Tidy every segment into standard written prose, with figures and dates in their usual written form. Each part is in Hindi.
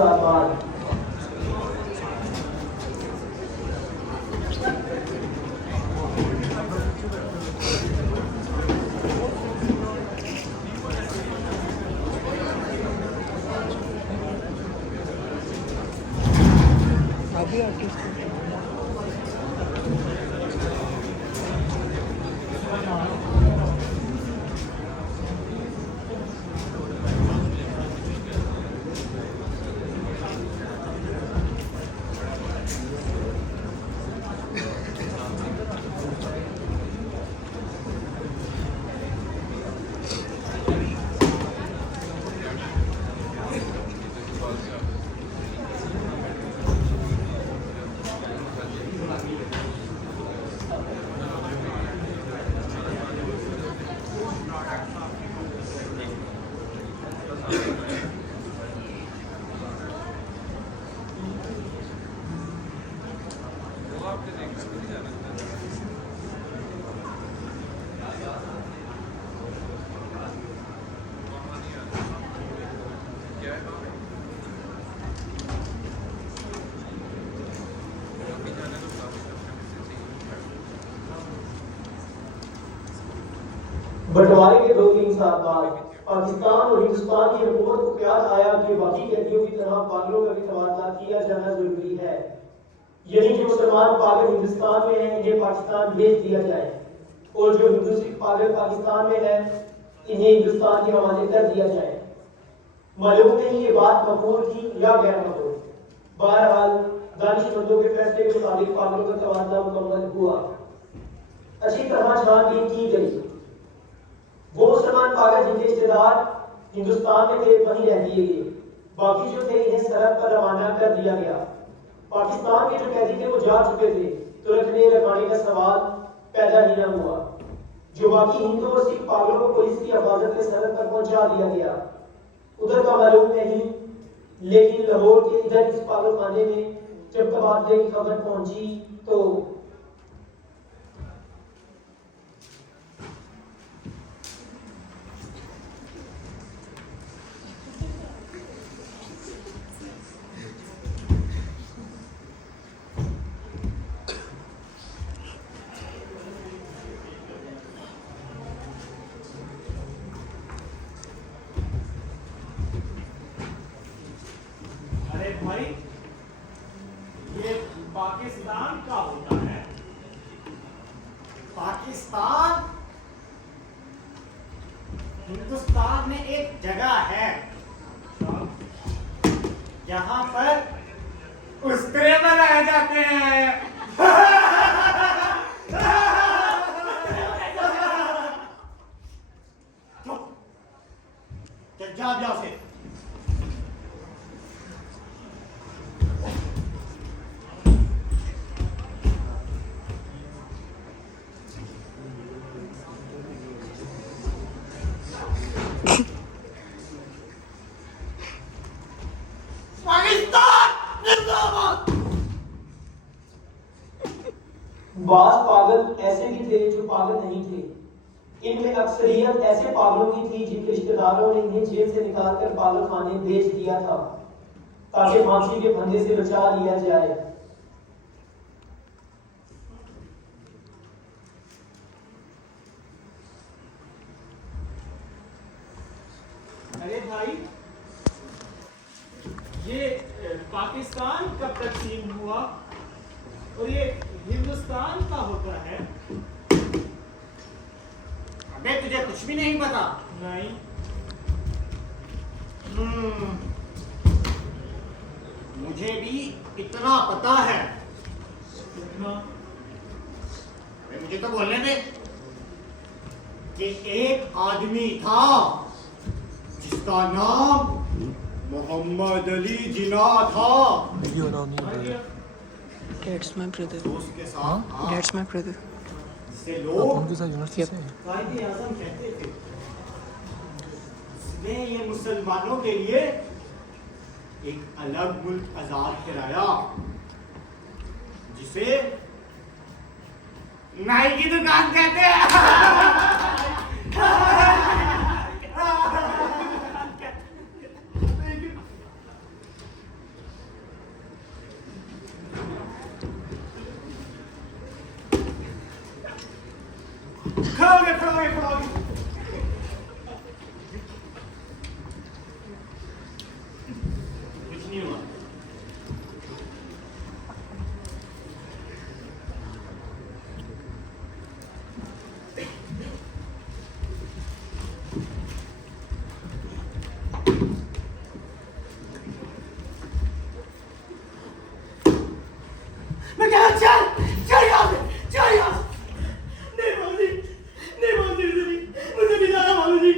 साल बाद अभी आर्टिस्ट बंटवारे के 2-3 साल बाद पाकिस्तान और हिंदुस्तान की हुकूमत को ख्याल आया कि बाकी कैदियों की तरह पागलों का भी तबादला किया जाना जरूरी है, यानी जो मुसलमान पागल हिंदुस्तान में हैं इन्हें पाकिस्तान भेज दिया जाए और जो हिंदू सिख पागल पाकिस्तान में हैं इन्हें हिंदुस्तान के हवाले कर दिया जाए। मालूम नहीं ये बात मकबूल थी या गैर मकबूल। बहरहाल दानिशमंदों के फैसले के मुताबिक पागलों का तबादला मुकम्मल हुआ। अच्छी तरह छानबीन की गई। वो मुसलमान पागल जिनके रिश्तेदार हिंदुस्तान में थे वहीं रह दिए गए, बाकी जो थे इन्हें सरहद पर रवाना कर दिया गया। पाकिस्तान के जो कैदी थे वो जा चुके थे तो रखने रखाने का सवाल पैदा ही न हुआ। जो बाकी हिंदू और सिख पागलों को पुलिस की हिफाजत के सरहद पर पहुंचा दिया गया। उधर का मालूम नहीं, लेकिन लाहौर के इधर इस पागल खाने में जब तबादले की खबर पहुंची तो भाई ये पाकिस्तान का होता है। पाकिस्तान हिंदुस्तान में एक जगह है जहां पर उस्तरे बनाए जाते हैं। जा से बास पागल ऐसे भी थे जो पागल नहीं थे। इनमें अक्सरियत ऐसे पागलों की थी जिनके रिश्तेदारों ने इन्हें जेल से निकालकर पागल खाने भेज दिया था ताकि फांसी के फंदे से बचा लिया जाए। अरे भाई ये पाकिस्तान कब तकसीम हुआ और ये हिंदुस्तान का होता है? अबे तुझे कुछ भी नहीं पता? नहीं। मुझे भी इतना पता है। कितना? अबे मुझे तो बोलने दे कि एक आदमी था जिसका नाम मोहम्मद अली जिना था। That's my brother. उसके साथ That's my brother. से लोग उनके साथ यूनिवर्सिटी से कायदे आज़म कहते थे। इसने ये मुसलमानों के लिए एक अलग मुल्क आजाद कराया जिसे नाई की दुकान कहते हैं। खड़ा हो गया, खड़ा हो गया, खड़ा हो गया। कुछ नहीं हुआ। मैं कह रहा चल चल यहाँ से, चल यहाँ से। नहीं बाबूजी, नहीं बाबूजी, मुझे नहीं जाना बाबूजी।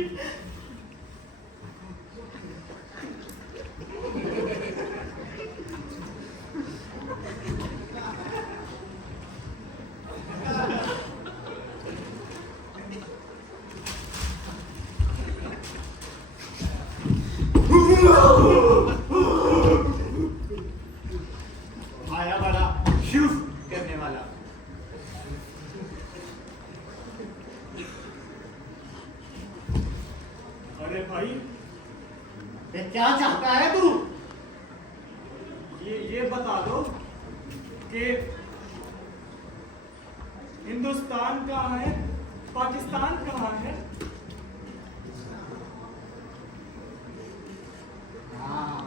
आया वाला शूफ करने वाला। अरे भाई, ये क्या चाहता है तू? ये बता दो कि हिंदुस्तान कहाँ है, पाकिस्तान कहाँ है? हाँ,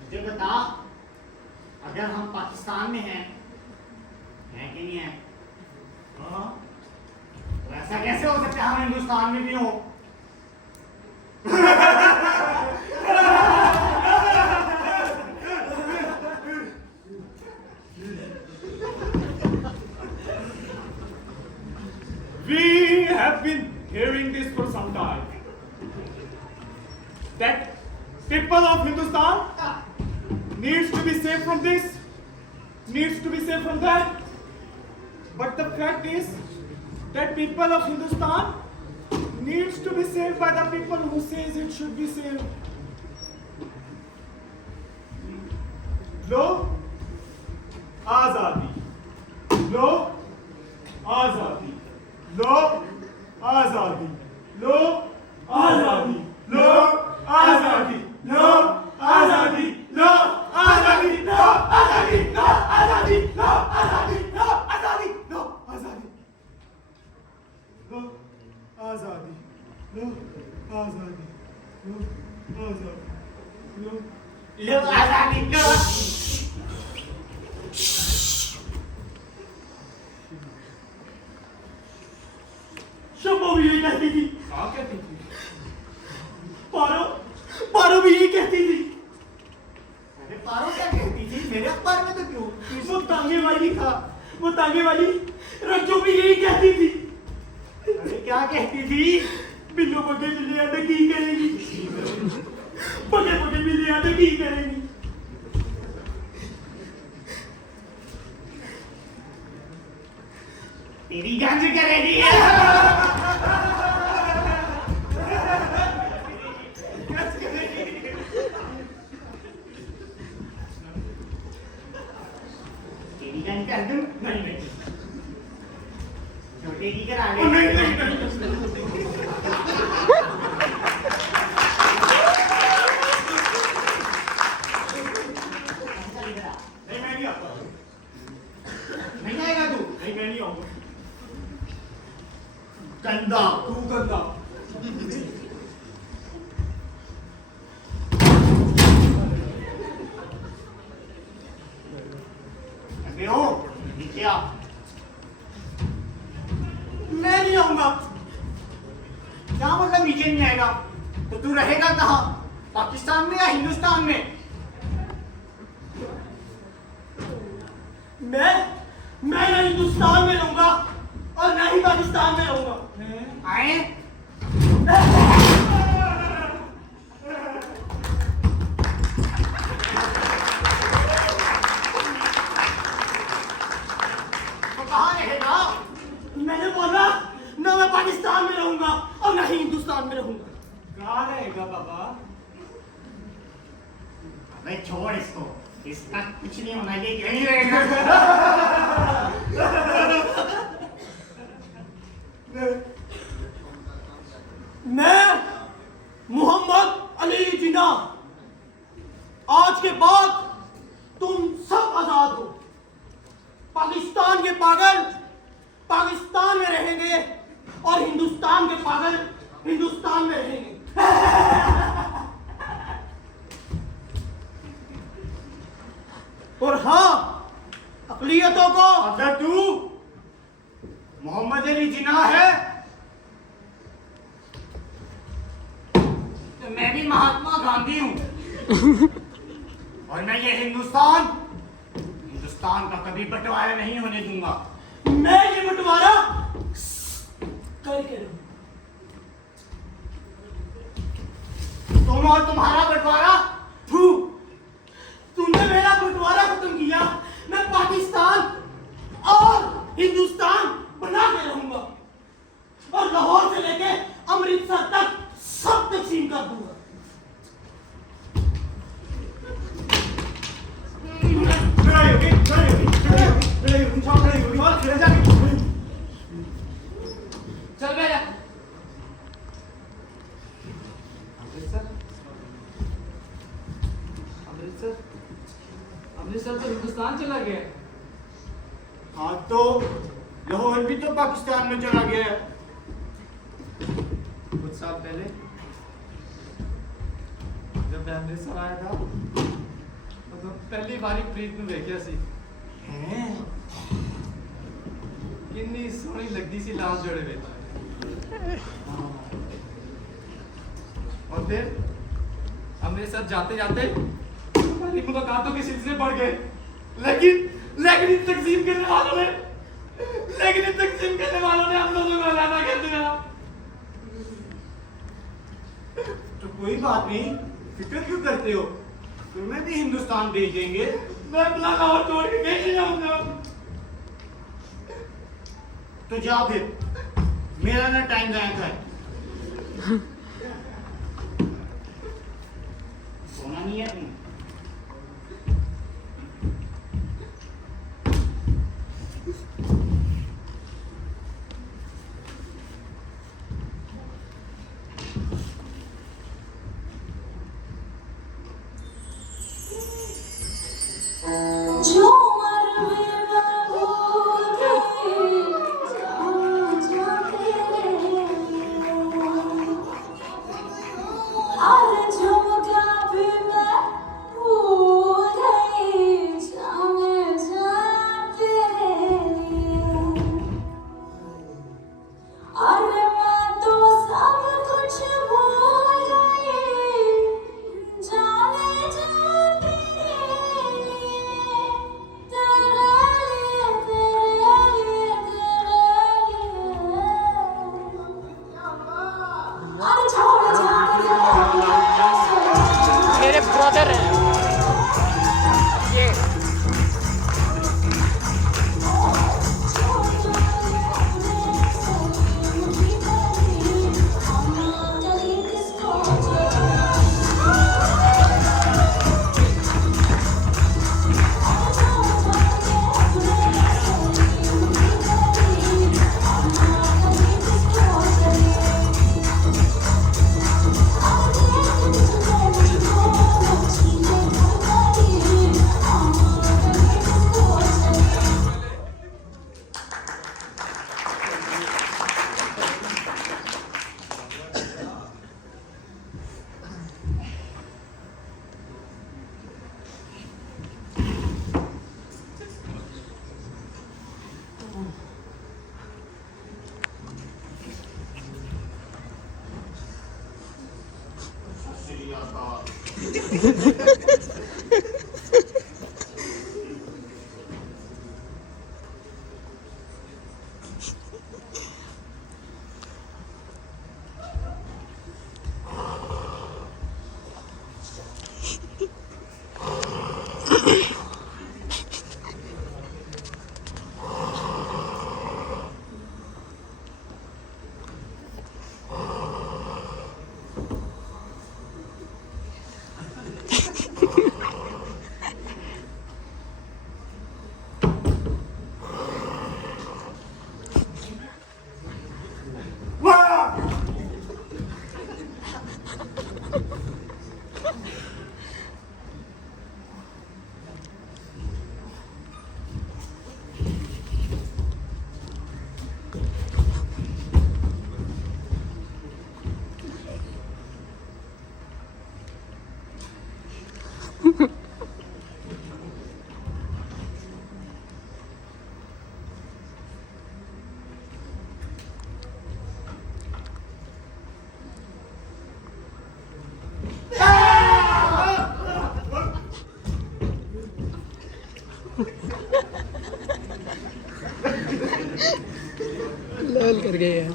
मुझे बता, अगर हम पाकिस्तान में हैं, है कि नहीं है? हाँ, तो ऐसा कैसे हो सकता है हम हिंदुस्तान में भी हो? we have been hearing this for some time. That people of Hindustan needs to be saved from this, needs to be saved from that. But the fact is that people of Hindustan needs to be saved by the people who says it should be saved. लो आजादी, लो आजादी, लो आजादी, लो आजादी, लो आजादी, लो आजादी, लो आजादी, लो आजादी, लो आजादी, लो आजादी, लो आजादी, लो आजादी, लो आजादी, लो आजादी, लो आजादी, लो लो आजादी लो। शम्भू भी यही कहती थी, क्या कहती थी? पारो पारो भी यही कहती थी। अरे पारो क्या कहती थी? मेरे अखबार में तो क्यों? वो तांगे वाली था, वो तांगे वाली रज्जू भी यही कहती थी। अरे क्या कहती थी? बिल्लो बगे मिले आते की करेगी, बगे बगे मिले आते की करेगी। तेरी गंज करेगी। तेरी गंज कर दूं? नहीं नहीं छोटे की करा ले। नहीं नहीं नहीं नहीं, मैं नहीं आता। नहीं आएगा तू? नहीं, मैं नहीं आऊंगा। गंदा। तू गंदा। अबे ओ, नीचे आ। मैं नहीं आऊंगा। क्या मतलब नीचे नहीं आएगा? तो तू रहेगा कहाँ? पाकिस्तान में या हिंदुस्तान में? मैं ना हिंदुस्तान में रहूंगा और ना ही पाकिस्तान में रहूंगा। आए? तो कहाँ रहेगा? मैंने बोला ना मैं पाकिस्तान में रहूंगा और ना ही हिंदुस्तान में रहूंगा। कहाँ रहेगा बाबा? अबे छोड़ इसको, इसका कुछ नहीं होना, ये यहीं रहेगा। मैं मोहम्मद अली जिन्ना आज के बाद तुम सब आजाद हो। पाकिस्तान के पागल पाकिस्तान में रहेंगे पागल हिंदुस्तान में रहेंगे। और हाँ, अक़लियतों को अगर तू मोहम्मद अली जिन्ना है तो मैं भी महात्मा गांधी हूं। और मैं ये हिंदुस्तान का कभी बंटवारा नहीं होने दूंगा। मैं ये बंटवारा करके रहूं। तुम और तुम्हारा बंटवारा, तुमने मेरा बंटवारा खत्म किया। मैं पाकिस्तान और हिंदुस्तान बना के रहूंगा और लाहौर से लेके अमृतसर तक सब तकसीम कर दूंगा। चल बेटा। अमृतसर तो हिंदुस्तान चला गया। हाँ तो लाहौर भी तो पाकिस्तान में चला गया है। कुछ साल पहले जब मैं अमृतसर आया था तो पहली बारी प्रीत में देखा सी। कितनी सोहनी लगती सी लाल जोड़े में। और फिर अमृतसर जाते जाते हमारी मुलाकातों के सिलसिले बढ़ गए। लेकिन इन तकसीम करने वालों ने हम लोगों को लाना कर दिया। तो कोई बात नहीं, फिक्र क्यों करते हो? तुम्हें भी हिंदुस्तान भेज देंगे। मैं अपना लाहौर छोड़ के कहीं नहीं जाऊंगा। तो जा फिर, मेरा ना टाइम जाया कर। सोना नहीं है तुम। मेरे ब्रदर हैं ये। लाल कर गए हैं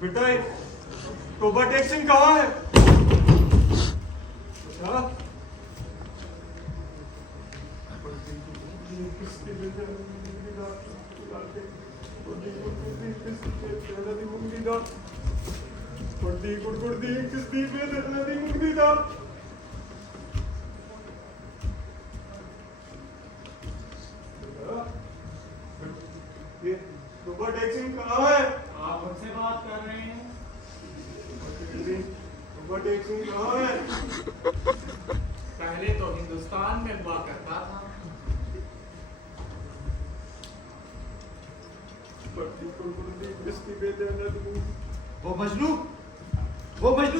बेटा टोबा टैक्सिंग कहाँ है? अच्छा ये टोबा टैक्सिंग कहाँ है? आप मुझसे बात कर रहे हैं? टोबा टैक्सिंग कहाँ है? पहले तो हिंदुस्तान में हुआ करता था। वो मजनू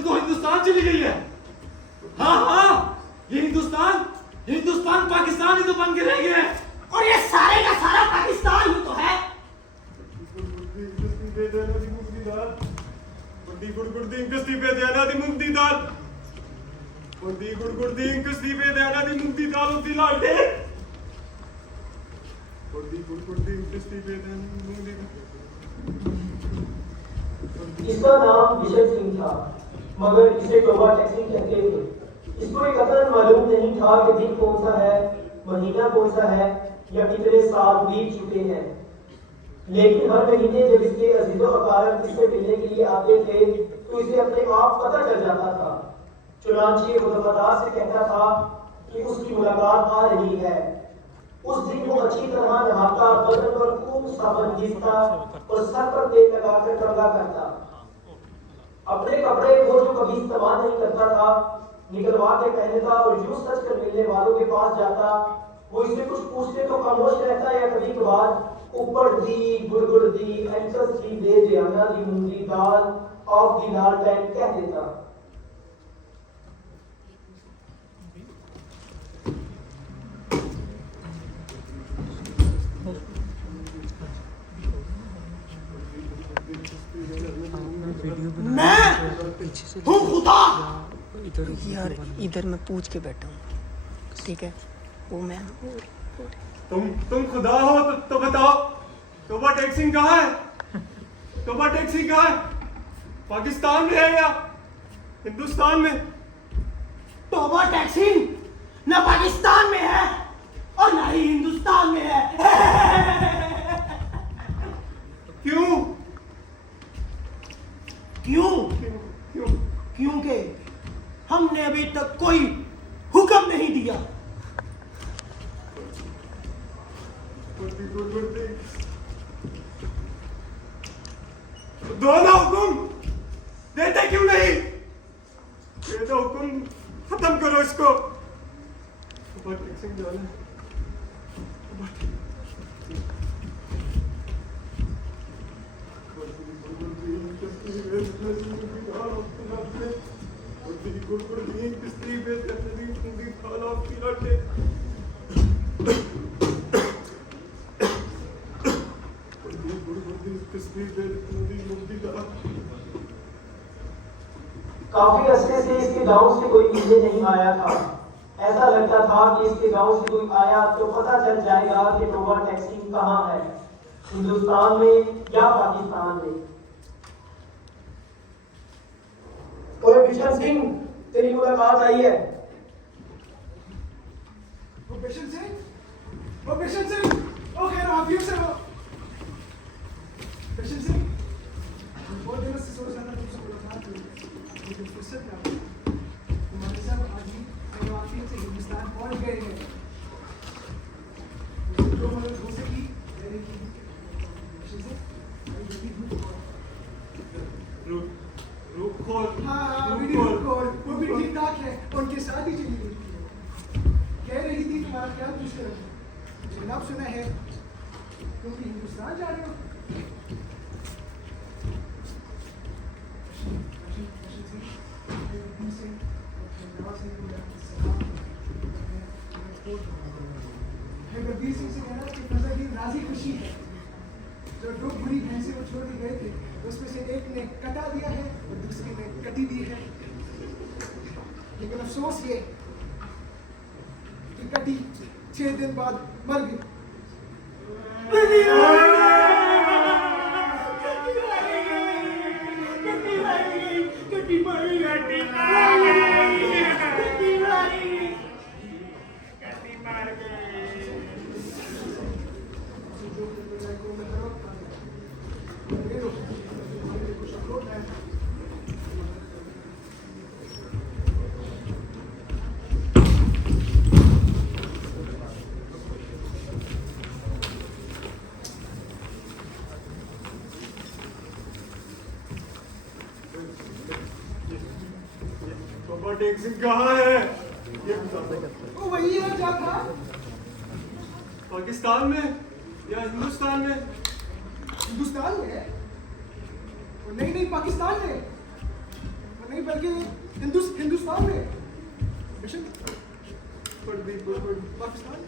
तो हिंदुस्तान चली गई है। हाँ हाँ ये हिंदुस्तान पाकिस्तान ही तो बन के रह गया है। और ये सारे का सारा पाकिस्तान ही तो है। इसका नाम बिशन सिंह था, मगर इसे टोबा टैक्सिंग कहते थे। इसको ये कतई मालूम नहीं था कि दिन कौन सा है, महीना कौन सा है या कितने साल बीत चुके हैं। लेकिन हर महीने जब इसके अजीजो अकारब इससे मिलने के लिए आते थे तो इसे अपने आप पता चल जाता था। चुनांचे वो वफादार से कहता था कि उसकी मुलाकात आ रही है। उस दिन वो अच्छी तरह नहाता, बदन पर खूब साबुन घिसता और सर पर तेल लगाकर कंघा करता। अपने कपड़े वो जो कभी इस्तेमाल नहीं करता था निकलवा के पहनता और यूं सच कर मिलने वालों के पास जाता। वो इससे कुछ पूछते तो खामोश रहता या कभी कभार ऊपर दी गुड़गुड़ दी एंकस की दे दियाना दी मूंगी दाल ऑफ दी लाल टैन कह देता। मैं हूँ खुदा। इधर यार इधर मैं पूछ के बैठा हूँ, ठीक है? वो मैं तुम खुदा हो तो बताओ टोबा टैक्सिंग कहाँ है? टोबा टैक्सिंग कहाँ है? पाकिस्तान में है या हिंदुस्तान में? टोबा टैक्सिंग न पाकिस्तान में है और न ही हिंदुस्तान में है। क्यों? क्यों? क्योंकि हमने अभी तक कोई हुक्म नहीं दिया। दो ना हुक्म, देते क्यों नहीं? ये तो हुक्म खत्म करो इसको। टैक्सिंग जाना काफी अरसे से इसके गांव से कोई मिलने नहीं आया था। ऐसा लगता था कि इसके गांव से कोई आया तो पता चल जाएगा कि टोबा टैक्सिंग कहाँ है, हिंदुस्तान में या पाकिस्तान में। ओए बिशन सिंह, तेरी मुलाकात आई है। बिशन सिंह, ओ खैर आप ही से हो। बिशन सिंह, बहुत दिनों से सोच रहा था तुमसे मुलाकात हुई, लेकिन फुर्सत ना हुई। तुम्हारे सब आदमी वाकई से हिंदुस्तान पहुंच गए हैं। जो मदद हो सकी मैंने की। बिशन सिंह, रुक खोल। हाँ, वो भी ठीक ठाक है। उनके साथ ही चली गई थी। कह रही थी तुम्हारा ख्याल जनाब सुना है तुम भी हिंदुस्तान जा रहे हो? गंभीर सिंह से कहना कि फजल राजी खुशी है। जो दो बुरी भैंसें वो छोड़ गए थे उसमें से एक ने कटा दिया है और दूसरी ने कटी दी है। लेकिन अफसोस ये कि कटी 6 दिन बाद मर गई। बाबा टेक सिंह कहाँ है? ये वो वही है क्या था? पाकिस्तान में या हिंदुस्तान में? हिंदुस्तान में है? वो नहीं पाकिस्तान में। वो नहीं बल्कि हिंदुस्तान में। मिशन पाकिस्तान।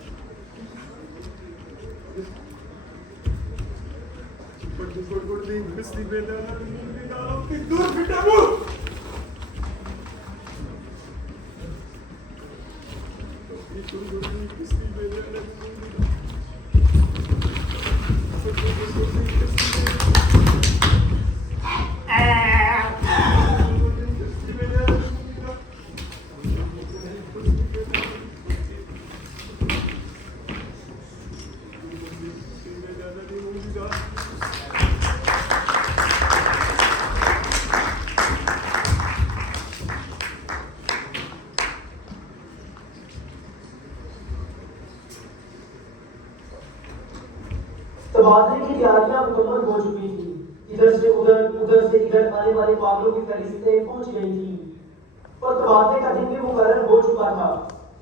दूर फिटाबू तबादले की तैयारियां मुकम्मल हो चुकी थी। इधर से इधर आने वाले पागलों की फहरिस्तें पहुंच गई थी और तबादले का दिन भी मुकर्रर हो चुका था।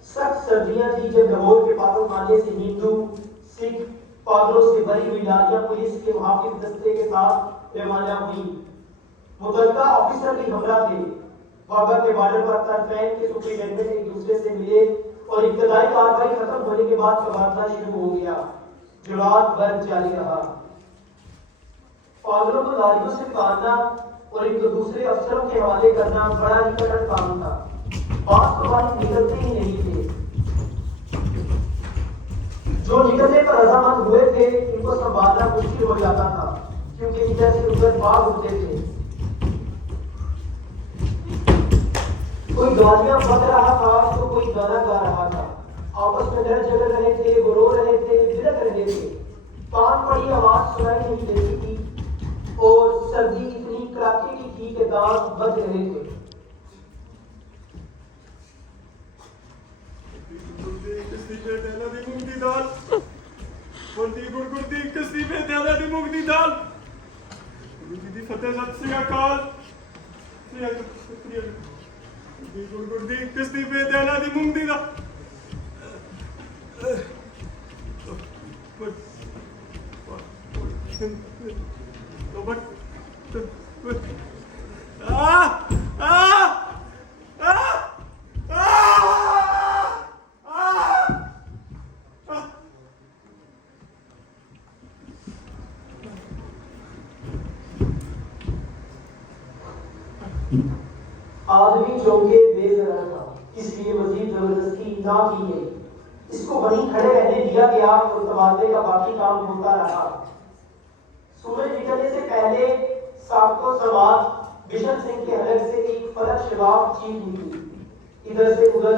सख्त सर्दियां थी जब लाहौर के पागल खाने से हिंदू सिख पागलों से भरी हुई गाड़ियां पुलिस के मुहाफिज दस्ते के साथ रवाना हुई। मुतल्लिका ऑफिसर भी हमरा थे। वाघा के बॉर्डर पर तरफैन के सुपरिटेंडेंट एक दूसरे से मिले और इब्तदाई कार्रवाई खत्म होने के बाद तबादला शुरू हो गया जो रात भर जारी रहा। पागलों को गाड़ियों से उतारना और एक दूसरे अफसरों के हवाले करना बड़ा ही कठिन काम था। बात तो बात निकलते ही नहीं थे। जो निकलने पर रजामंद हुए थे इनको संभालना मुश्किल हो जाता था क्योंकि इधर से उधर भाग उठते थे। कोई गालियां बक रहा था तो कोई गाना गा रहा था। आपस में लड़ झगड़ रहे थे, वो रो रहे थे, बिलख रहे थे। कान पड़ी आवाज सुनाई नहीं देती थी और सर्दी इतनी कड़ाके की थी कि दांत बज रहे थे। फतेह सत श्री अकाल। गुरगुरदी किस्ती पे देना दी मूंग दी दा आदमी चौंके बेजरा था, इसलिए मजीद जबरदस्ती ना की गई। इसको वहीं खड़े रहने दिया गया और तबादले का बाकी काम होता रहा। सूरज निकलने से पहले साक्तो समाज बिशन सिंह के हलक से एक फलक शबाब चीख निकली। इधर से उधर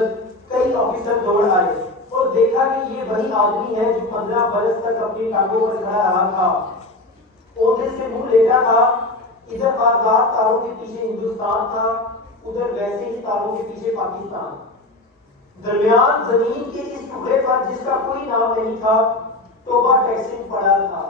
कई ऑफिसर दौड़ आए और देखा कि ये वही आदमी है जो 15 बरस तक अपनी टांगों पर खड़ा रहा था। ओंधे से मुंह लेटा था। इधर बारदार तारों के पीछे हिंदुस्तान था, उधर वैसे ही तारों के पीछे पाकिस्तान। दरमियान जमीन के इस टुकड़े पर जिसका कोई नाम नहीं था, तोबा टैक्सिंग पड़ा था।